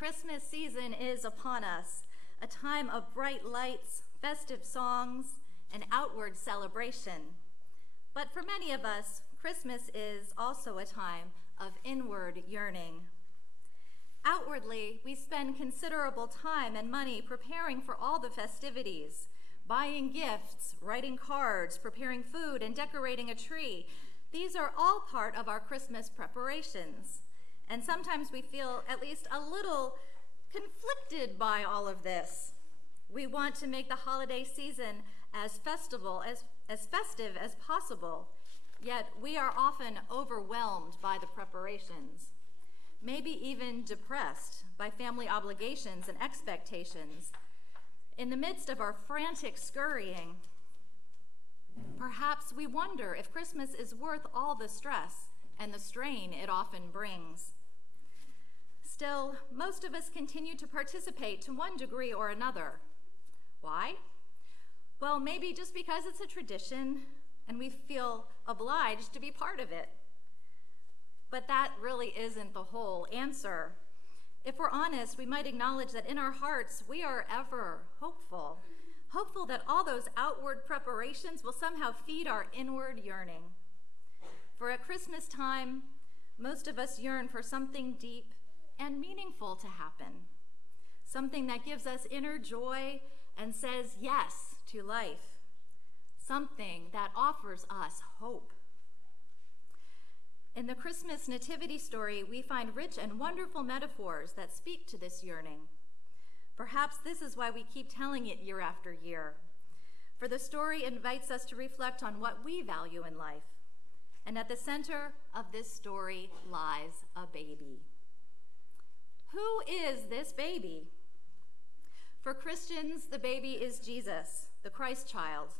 Christmas season is upon us, a time of bright lights, festive songs, and outward celebration. But for many of us, Christmas is also a time of inward yearning. Outwardly, we spend considerable time and money preparing for all the festivities, buying gifts, writing cards, preparing food, and decorating a tree. These are all part of our Christmas preparations. And sometimes we feel at least a little conflicted by all of this. We want to make the holiday season as festive as possible, yet we are often overwhelmed by the preparations, maybe even depressed by family obligations and expectations. In the midst of our frantic scurrying, perhaps we wonder if Christmas is worth all the stress and the strain it often brings. Still, most of us continue to participate to one degree or another. Why? Well, maybe just because it's a tradition and we feel obliged to be part of it. But that really isn't the whole answer. If we're honest, we might acknowledge that in our hearts, we are ever hopeful that all those outward preparations will somehow feed our inward yearning. For at Christmas time, most of us yearn for something deep and meaningful to happen, something that gives us inner joy and says yes to life, something that offers us hope. In the Christmas nativity story, we find rich and wonderful metaphors that speak to this yearning. Perhaps this is why we keep telling it year after year, for the story invites us to reflect on what we value in life. And at the center of this story lies a baby. Who is this baby? For Christians, the baby is Jesus, the Christ child.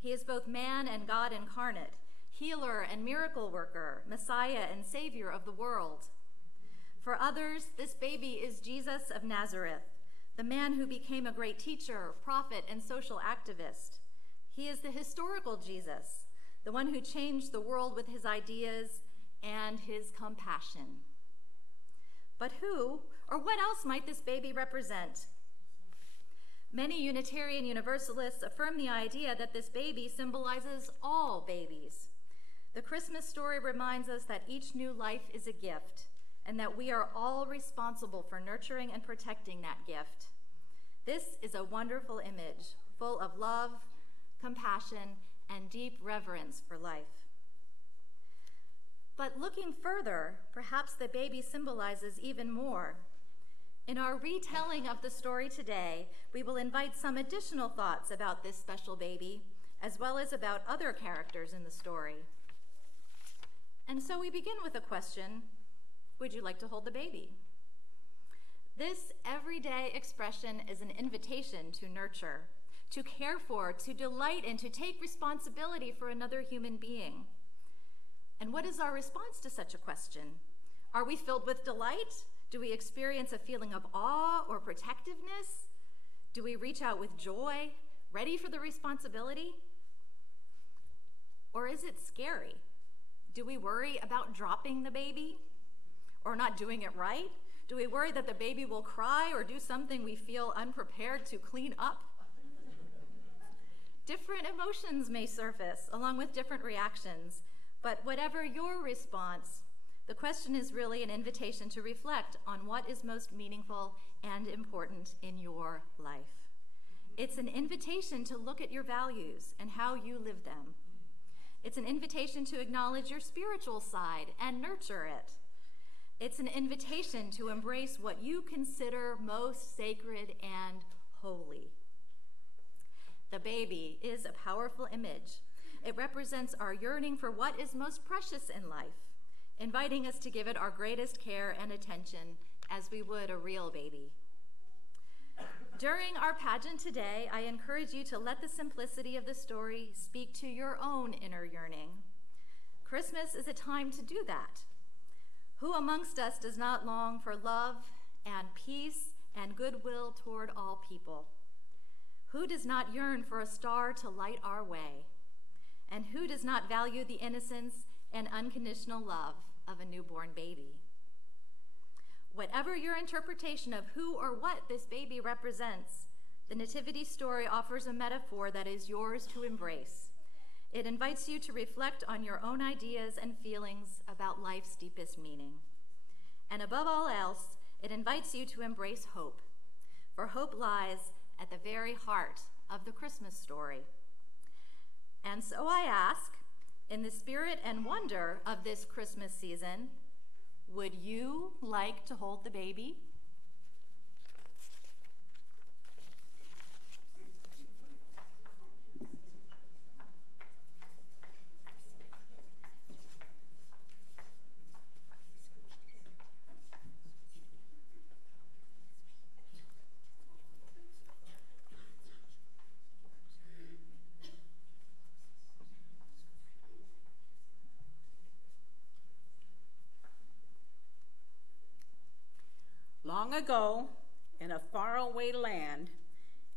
He is both man and God incarnate, healer and miracle worker, Messiah and Savior of the world. For others, this baby is Jesus of Nazareth, the man who became a great teacher, prophet, and social activist. He is the historical Jesus, the one who changed the world with his ideas and his compassion. But who or what else might this baby represent? Many Unitarian Universalists affirm the idea that this baby symbolizes all babies. The Christmas story reminds us that each new life is a gift, and that we are all responsible for nurturing and protecting that gift. This is a wonderful image, full of love, compassion, and deep reverence for life. But looking further, perhaps the baby symbolizes even more. In our retelling of the story today, we will invite some additional thoughts about this special baby, as well as about other characters in the story. And so we begin with a question: would you like to hold the baby? This everyday expression is an invitation to nurture, to care for, to delight in, to take responsibility for another human being. And what is our response to such a question? Are we filled with delight? Do we experience a feeling of awe or protectiveness? Do we reach out with joy, ready for the responsibility? Or is it scary? Do we worry about dropping the baby or not doing it right? Do we worry that the baby will cry or do something we feel unprepared to clean up? Different emotions may surface along with different reactions, but whatever your response, the question is really an invitation to reflect on what is most meaningful and important in your life. It's an invitation to look at your values and how you live them. It's an invitation to acknowledge your spiritual side and nurture it. It's an invitation to embrace what you consider most sacred and holy. The baby is a powerful image. It represents our yearning for what is most precious in life, inviting us to give it our greatest care and attention as we would a real baby. During our pageant today, I encourage you to let the simplicity of the story speak to your own inner yearning. Christmas is a time to do that. Who amongst us does not long for love and peace and goodwill toward all people? Who does not yearn for a star to light our way? And who does not value the innocence and unconditional love of a newborn baby? Whatever your interpretation of who or what this baby represents, the Nativity story offers a metaphor that is yours to embrace. It invites you to reflect on your own ideas and feelings about life's deepest meaning. And above all else, it invites you to embrace hope, for hope lies at the very heart of the Christmas story. And so I ask, in the spirit and wonder of this Christmas season, would you like to hold the baby? Long ago, in a faraway land,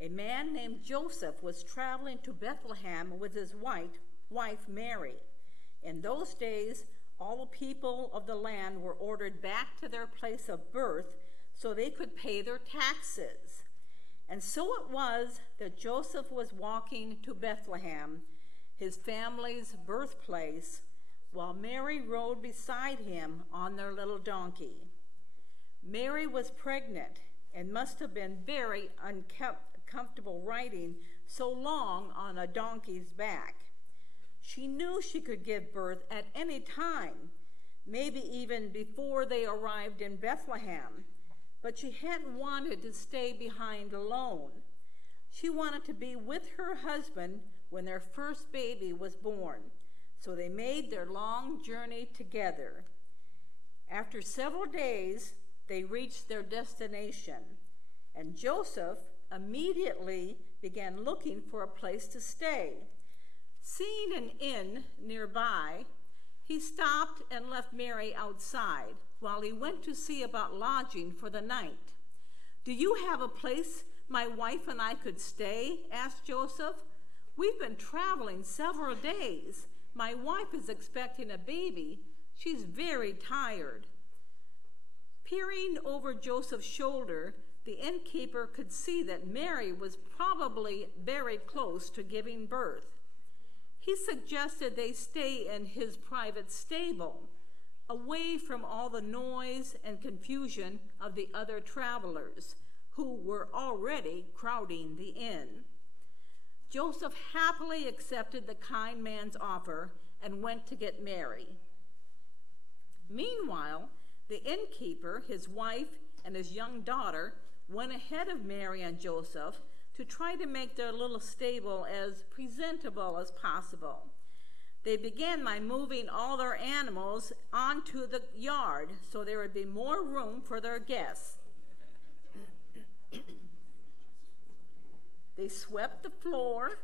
a man named Joseph was traveling to Bethlehem with his wife Mary. In those days, all the people of the land were ordered back to their place of birth so they could pay their taxes. And so it was that Joseph was walking to Bethlehem, his family's birthplace, while Mary rode beside him on their little donkey. Mary was pregnant and must have been very uncomfortable riding so long on a donkey's back. She knew she could give birth at any time, maybe even before they arrived in Bethlehem, but she hadn't wanted to stay behind alone. She wanted to be with her husband when their first baby was born, so they made their long journey together. After several days, they reached their destination, and Joseph immediately began looking for a place to stay. Seeing an inn nearby, he stopped and left Mary outside while he went to see about lodging for the night. "Do you have a place my wife and I could stay?" asked Joseph. "We've been traveling several days. My wife is expecting a baby. She's very tired." Peering over Joseph's shoulder, the innkeeper could see that Mary was probably very close to giving birth. He suggested they stay in his private stable, away from all the noise and confusion of the other travelers, who were already crowding the inn. Joseph happily accepted the kind man's offer and went to get Mary. Meanwhile, the innkeeper, his wife, and his young daughter went ahead of Mary and Joseph to try to make their little stable as presentable as possible. They began by moving all their animals onto the yard so there would be more room for their guests. They swept the floor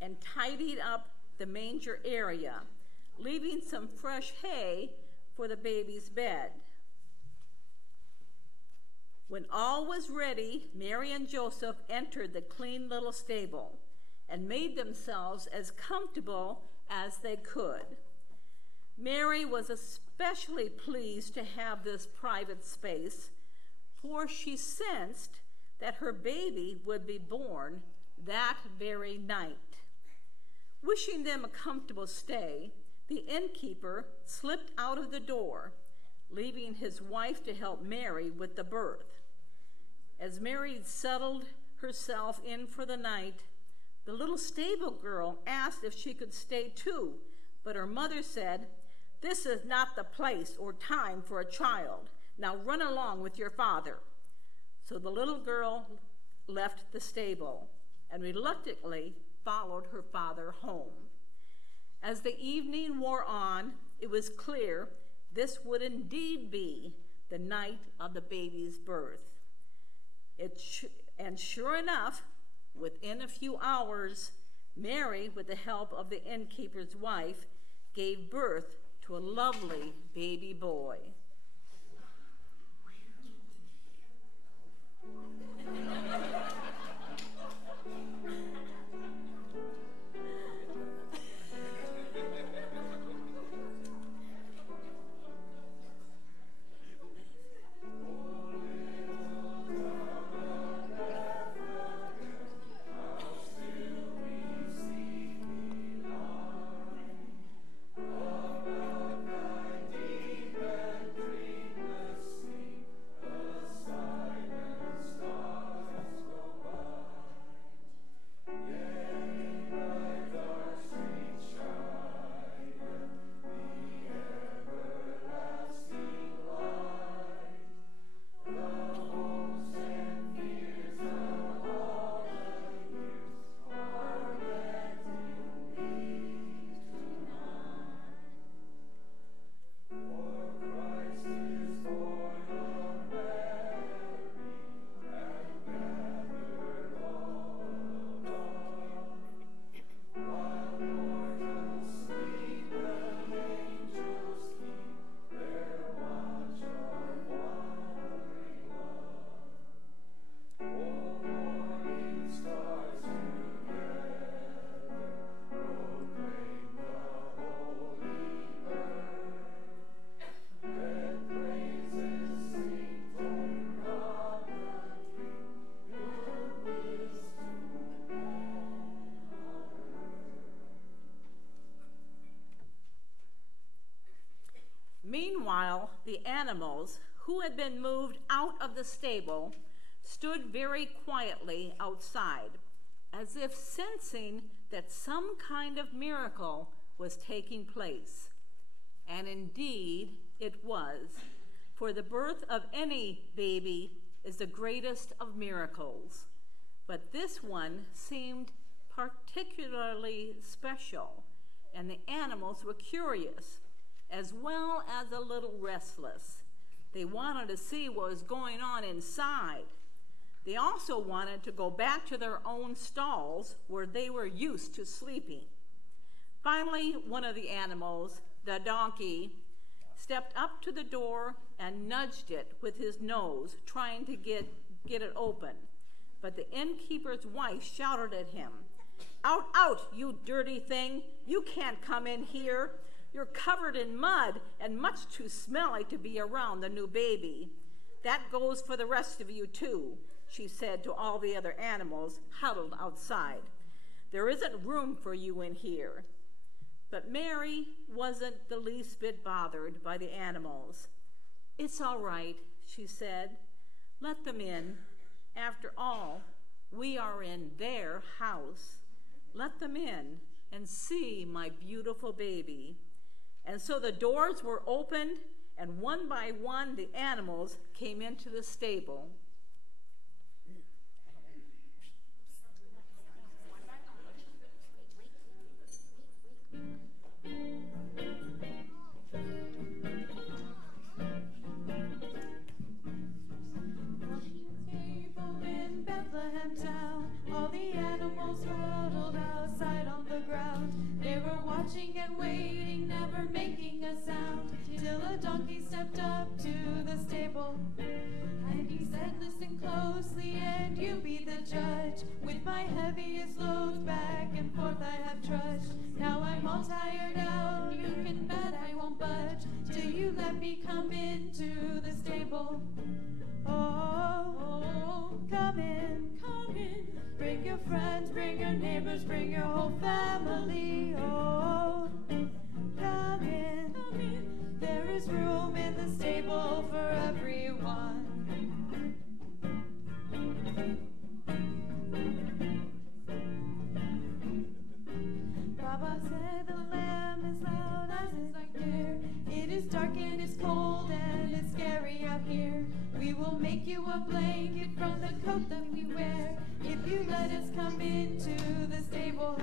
and tidied up the manger area, leaving some fresh hay for the baby's bed. When all was ready, Mary and Joseph entered the clean little stable and made themselves as comfortable as they could. Mary was especially pleased to have this private space, for she sensed that her baby would be born that very night. Wishing them a comfortable stay, the innkeeper slipped out of the door, leaving his wife to help Mary with the birth. As Mary settled herself in for the night, the little stable girl asked if she could stay too, but her mother said, "This is not the place or time for a child. Now run along with your father." So the little girl left the stable and reluctantly followed her father home. As the evening wore on, it was clear this would indeed be the night of the baby's birth. And sure enough, within a few hours, Mary, with the help of the innkeeper's wife, gave birth to a lovely baby boy. Meanwhile, the animals, who had been moved out of the stable, stood very quietly outside, as if sensing that some kind of miracle was taking place. And indeed, it was, for the birth of any baby is the greatest of miracles. But this one seemed particularly special, and the animals were curious, as well as a little restless. They wanted to see what was going on inside. They also wanted to go back to their own stalls where they were used to sleeping. Finally, one of the animals, the donkey, stepped up to the door and nudged it with his nose, trying to get it open. But the innkeeper's wife shouted at him, "Out, out, you dirty thing! You can't come in here. You're covered in mud and much too smelly to be around the new baby. That goes for the rest of you too," she said to all the other animals huddled outside. "There isn't room for you in here." But Mary wasn't the least bit bothered by the animals. "It's all right," she said. "Let them in. After all, we are in their house. Let them in and see my beautiful baby." And so the doors were opened, and one by one the animals came into the stable. Bethlehem town, all the animals huddled outside on the ground. They were watching and waiting, never making a sound, till a donkey stepped up to the stable. And he said, "Listen closely and you be the judge. With my heaviest load back and forth I have trudged. Now I'm all tired out, you can bet I won't budge, till you let me come into the stable. Oh, come in, come in. Bring your friends, bring your neighbors, bring your whole family. Oh, come in, come in. There is room in the stable for everyone." Baba said the lamb is loud as is like there. It is dark and it's cold and it's scary out here. We will make you a blanket from the coat that we wear, if you let us come into the stable.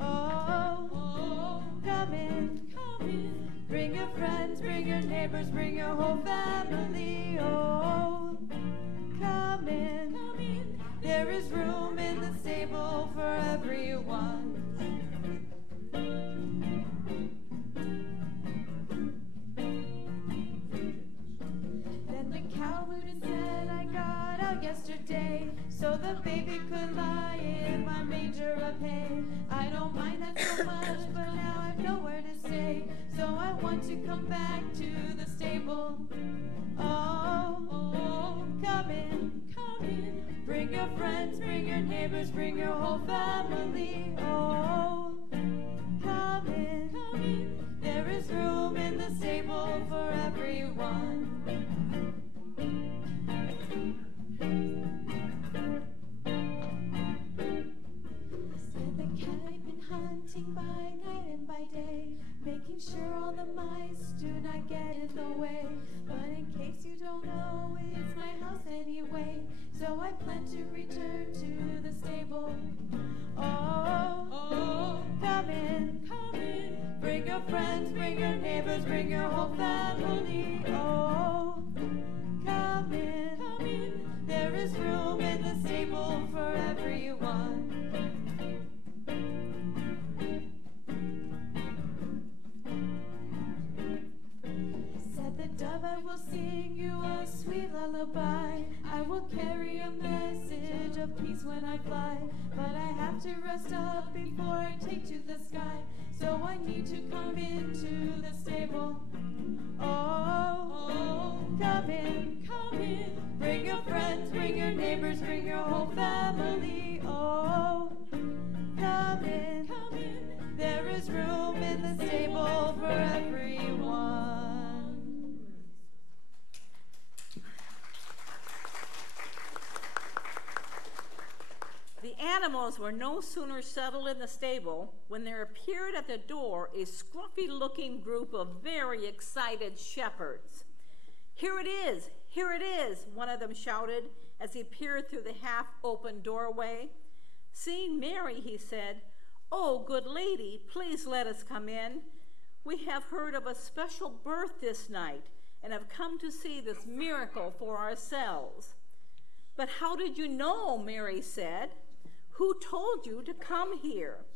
Oh, come in, come in. Bring your friends, bring your neighbors, bring your whole family. Oh, come in, come in. There is room in the stable for everyone. Then the cowboy said, "I got out yesterday, so the baby could lie in my manger of hay. I don't mind that so much, but now I've nowhere to stay, so I want to come back to the stable. Oh, come in, come in. Bring your friends, bring your neighbors, bring your whole family. Oh, come in, come in. There is room in the stable for everyone." Said the cat had been hunting by night and by day, making sure all the mice do not get in the way. But in case you don't know, it's my house anyway, so I plan to return to the stable. Oh, come in, come in. Bring your friends, bring your neighbors, bring your whole family. Oh, come in, come in. There is room in the stable for everyone. Said the dove, "I will sing you a sweet lullaby. I will carry a message of peace when I fly. But I have to rest up before I take to the sky, so I need to come into the stable. Oh, come in, come in. Bring your friends, bring your neighbors, bring your whole family. Oh, come in, come in. There is room in the stable for everyone." cows were no sooner settled in the stable when there appeared at the door a scruffy-looking group of very excited shepherds. "Here it is! Here it is!" one of them shouted as he peered through the half-open doorway. Seeing Mary, he said, "Oh, good lady, please let us come in. We have heard of a special birth this night and have come to see this miracle for ourselves." "But how did you know?" Mary said. "Who told you to come here?"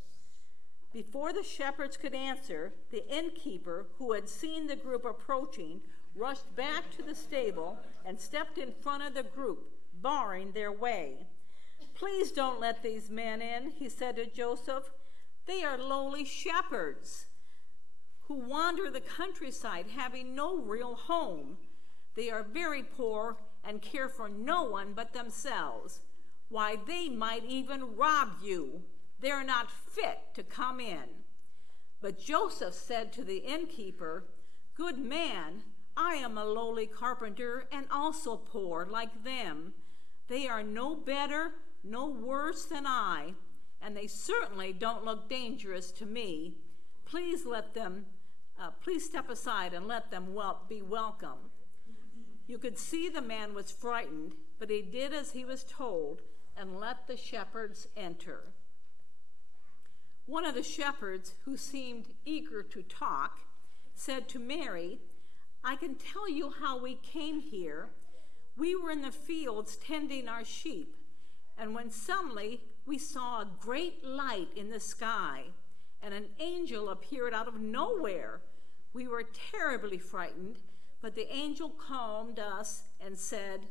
Before the shepherds could answer, the innkeeper, who had seen the group approaching, rushed back to the stable and stepped in front of the group, barring their way. "Please don't let these men in," he said to Joseph. "They are lowly shepherds who wander the countryside having no real home. They are very poor and care for no one but themselves. Why, they might even rob you. They're not fit to come in." But Joseph said to the innkeeper, "Good man, I am a lowly carpenter and also poor like them. They are no better, no worse than I, and they certainly don't look dangerous to me. Please step aside and let them be welcome." You could see the man was frightened, but he did as he was told and let the shepherds enter. One of the shepherds, who seemed eager to talk, said to Mary, "I can tell you how we came here. We were in the fields tending our sheep, and when suddenly we saw a great light in the sky, and an angel appeared out of nowhere. We were terribly frightened, but the angel calmed us and said,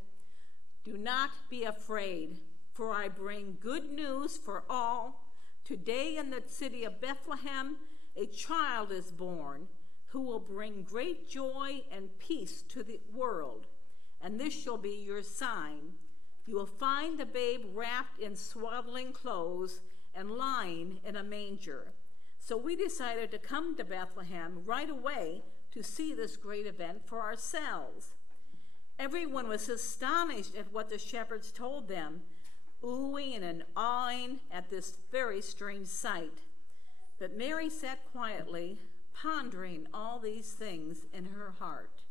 'Do not be afraid, for I bring good news for all. Today in the city of Bethlehem, a child is born who will bring great joy and peace to the world. And this shall be your sign. You will find the babe wrapped in swaddling clothes and lying in a manger.' So we decided to come to Bethlehem right away to see this great event for ourselves." Everyone was astonished at what the shepherds told them, oohing and awing at this very strange sight. But Mary sat quietly, pondering all these things in her heart.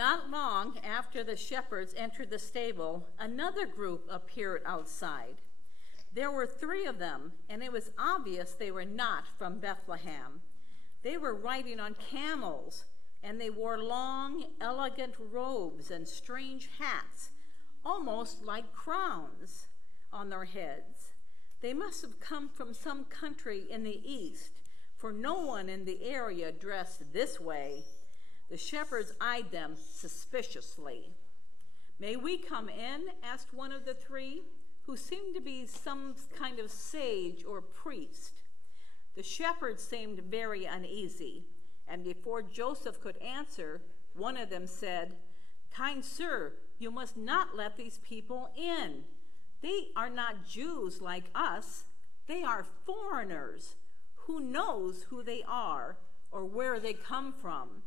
Not long after the shepherds entered the stable, another group appeared outside. There were 3 of them, and it was obvious they were not from Bethlehem. They were riding on camels, and they wore long, elegant robes and strange hats, almost like crowns on their heads. They must have come from some country in the east, for no one in the area dressed this way. The shepherds eyed them suspiciously. "May we come in?" asked one of the 3, who seemed to be some kind of sage or priest. The shepherds seemed very uneasy, and before Joseph could answer, one of them said, "Kind sir, you must not let these people in. They are not Jews like us. They are foreigners. Who knows who they are or where they come from?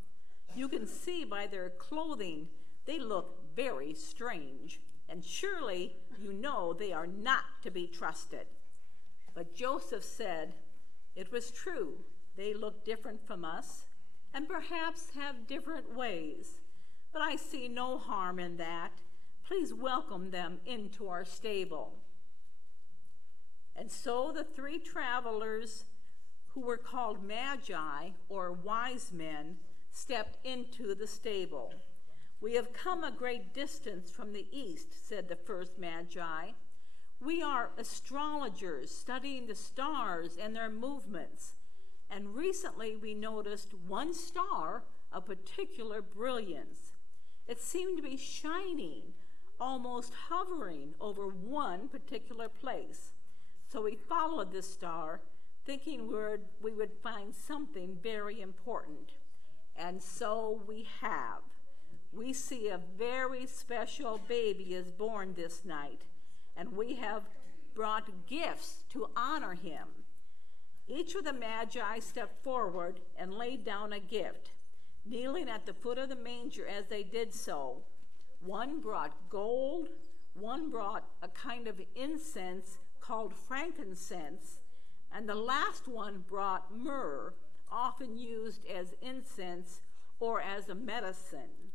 You can see by their clothing they look very strange, and surely you know they are not to be trusted." But Joseph said, "It was true. They look different from us and perhaps have different ways, but I see no harm in that. Please welcome them into our stable." And so the 3 travelers, who were called Magi, or wise men, stepped into the stable. "We have come a great distance from the east," said the first Magi. "We are astrologers studying the stars and their movements, and recently we noticed one star of particular brilliance. It seemed to be shining, almost hovering over one particular place. So we followed this star, thinking we would find something very important. And so we have. We see a very special baby is born this night, and we have brought gifts to honor him." Each of the Magi stepped forward and laid down a gift, kneeling at the foot of the manger as they did so. One brought gold, one brought a kind of incense called frankincense, and the last one brought myrrh, often used as incense or as a medicine.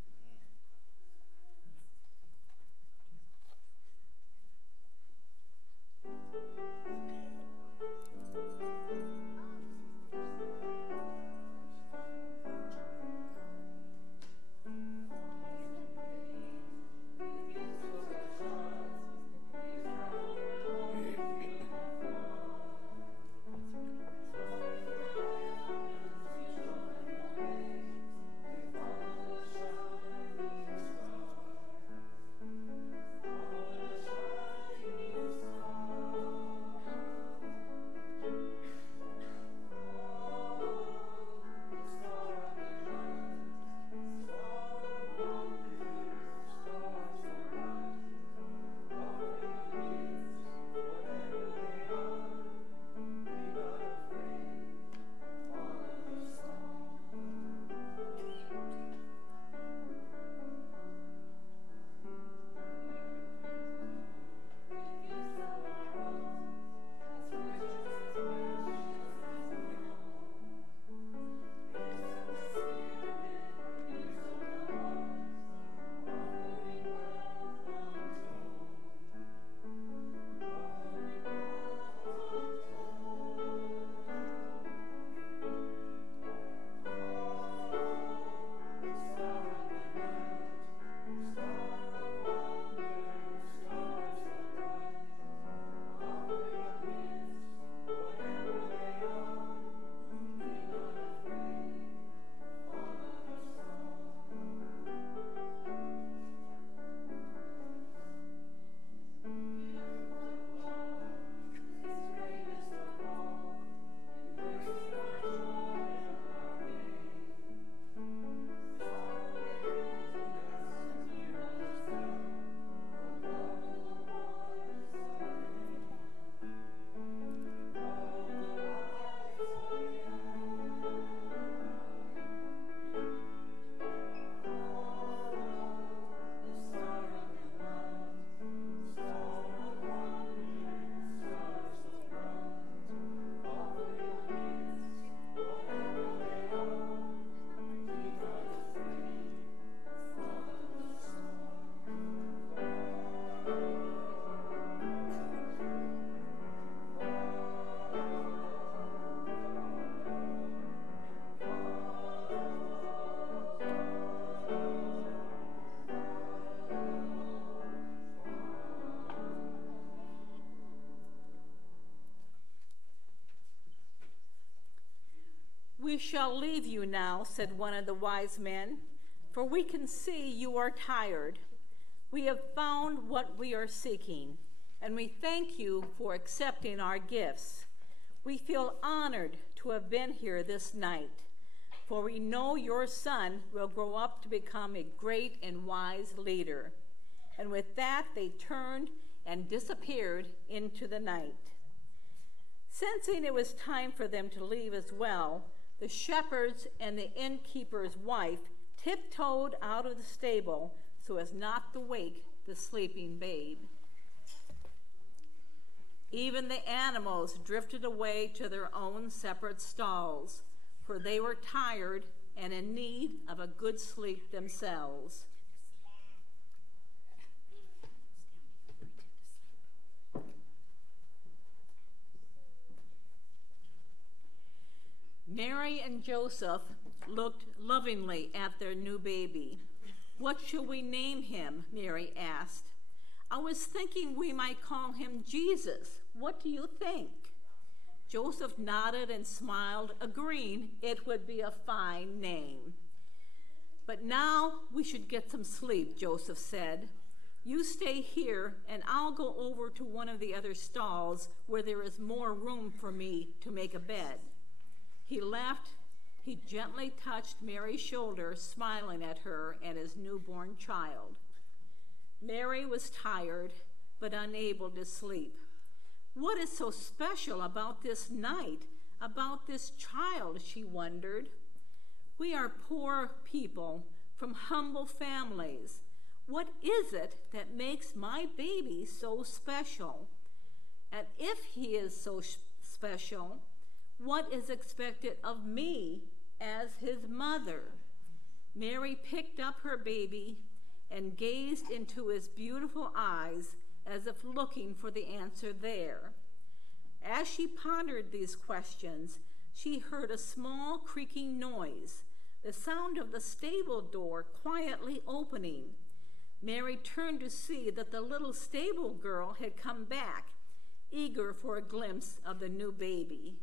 "We shall leave you now," said one of the wise men, "for we can see you are tired. We have found what we are seeking, and we thank you for accepting our gifts. We feel honored to have been here this night, for we know your son will grow up to become a great and wise leader." And with that, they turned and disappeared into the night. Sensing it was time for them to leave as well, the shepherds and the innkeeper's wife tiptoed out of the stable so as not to wake the sleeping babe. Even the animals drifted away to their own separate stalls, for they were tired and in need of a good sleep themselves. Mary and Joseph looked lovingly at their new baby. "What shall we name him?" Mary asked. "I was thinking we might call him Jesus. What do you think?" Joseph nodded and smiled, agreeing it would be a fine name. "But now we should get some sleep," Joseph said. "You stay here, and I'll go over to one of the other stalls where there is more room for me to make a bed." He left. He gently touched Mary's shoulder, smiling at her and his newborn child. Mary was tired, but unable to sleep. What is so special about this night, about this child, she wondered. We are poor people from humble families. What is it that makes my baby so special? And if he is so special, what is expected of me as his mother? Mary picked up her baby and gazed into his beautiful eyes as if looking for the answer there. As she pondered these questions, she heard a small creaking noise, the sound of the stable door quietly opening. Mary turned to see that the little stable girl had come back, eager for a glimpse of the new baby.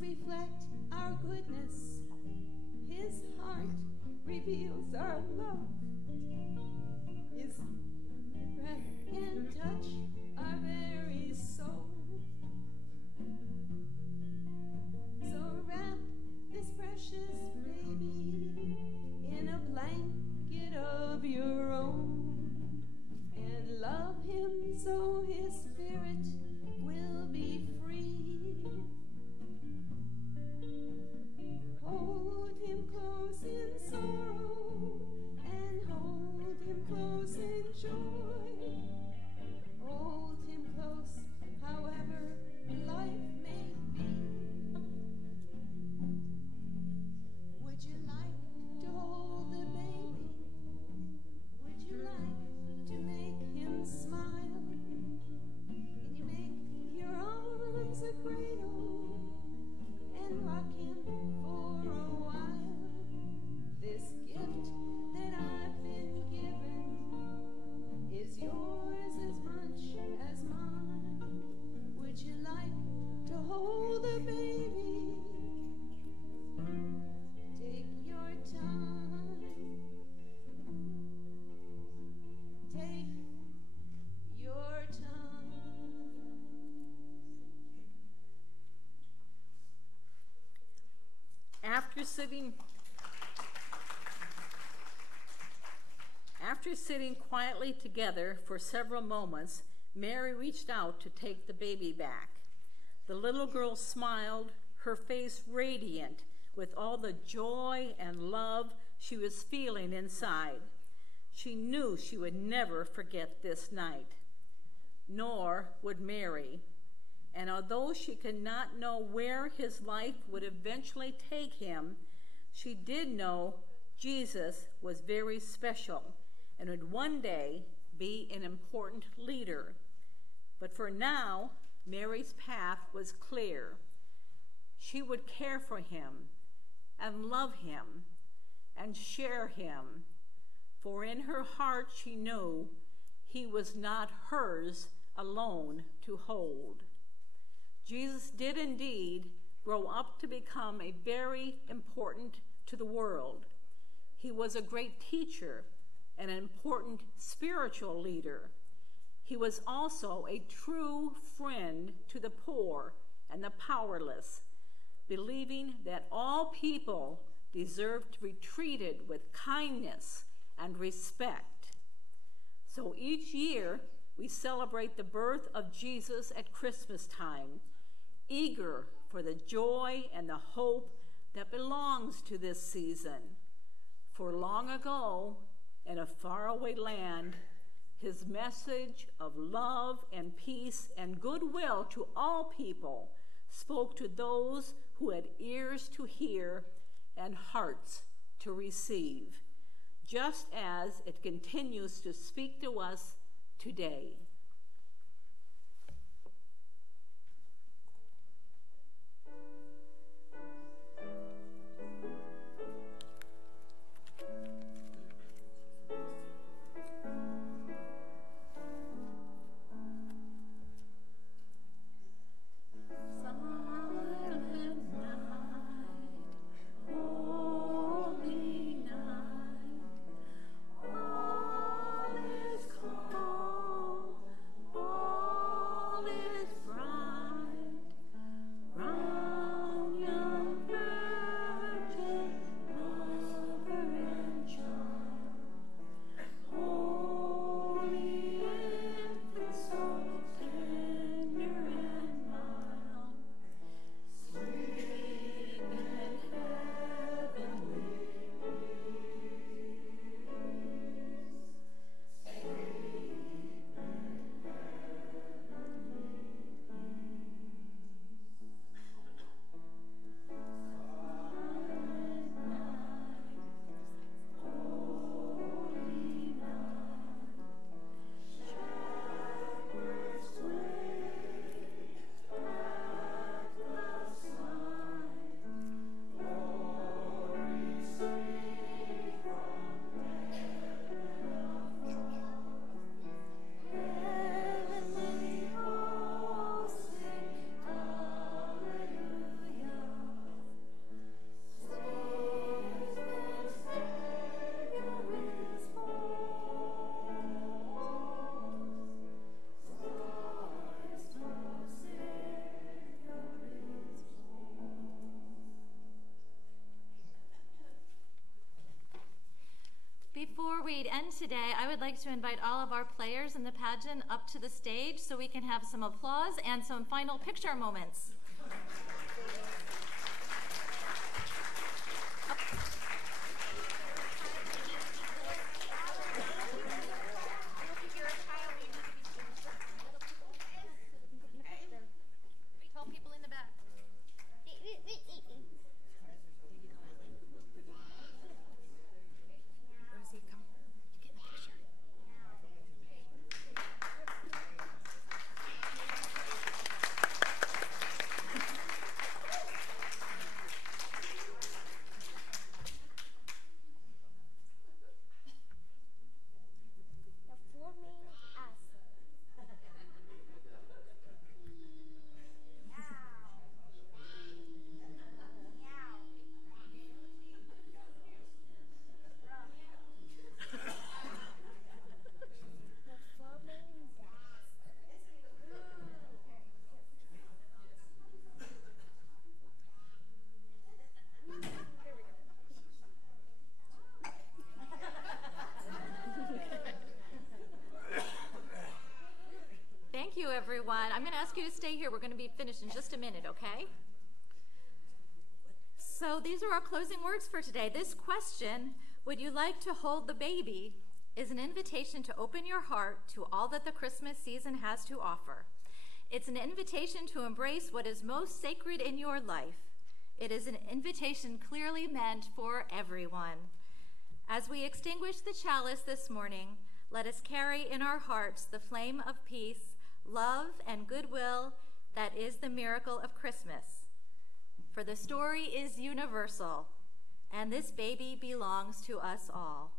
Reflect our goodness. His heart reveals our love. His breath can touch our very soul. So wrap this precious baby in a blanket of your own and love him so his spirit will be free. Hold him close in sorrow and hold him close in joy. Hold him close however life may be. Would you like to hold the baby? Would you like to make him smile? Can you make your arms a cradle and rock him for a while? This gift that I've been given is yours as much as mine. Would you like to hold the baby? Take your time. Take your time. After sitting quietly together for several moments, Mary reached out to take the baby back. The little girl smiled, her face radiant with all the joy and love she was feeling inside. She knew she would never forget this night, nor would Mary. And although she could not know where his life would eventually take him, she did know Jesus was very special and would one day be an important leader. But for now, Mary's path was clear. She would care for him and love him and share him, for in her heart she knew he was not hers alone to hold. Jesus did indeed grow up to become a very important to the world. He was a great teacher and an important spiritual leader. He was also a true friend to the poor and the powerless, believing that all people deserve to be treated with kindness and respect. So each year we celebrate the birth of Jesus at Christmas time, eager for the joy and the hope that belongs to this season. For long ago, in a faraway land, his message of love and peace and goodwill to all people spoke to those who had ears to hear and hearts to receive, just as it continues to speak to us today. All is calm. we end today, I would like to invite all of our players in the pageant up to the stage so we can have some applause and some final picture moments. Tall people in the back. Rosie, come. Get in the picture. The forming acid. The forming gas. Thank you, everyone. I'm going to ask you to stay here. We're going to be finished in just a minute, okay? So these are our closing words for today. This question, would you like to hold the baby, is an invitation to open your heart to all that the Christmas season has to offer. It's an invitation to embrace what is most sacred in your life. It is an invitation clearly meant for everyone. As we extinguish the chalice this morning, let us carry in our hearts the flame of peace, love, and goodwill that is the miracle of Christmas. For the story is universal, and this baby belongs to us all.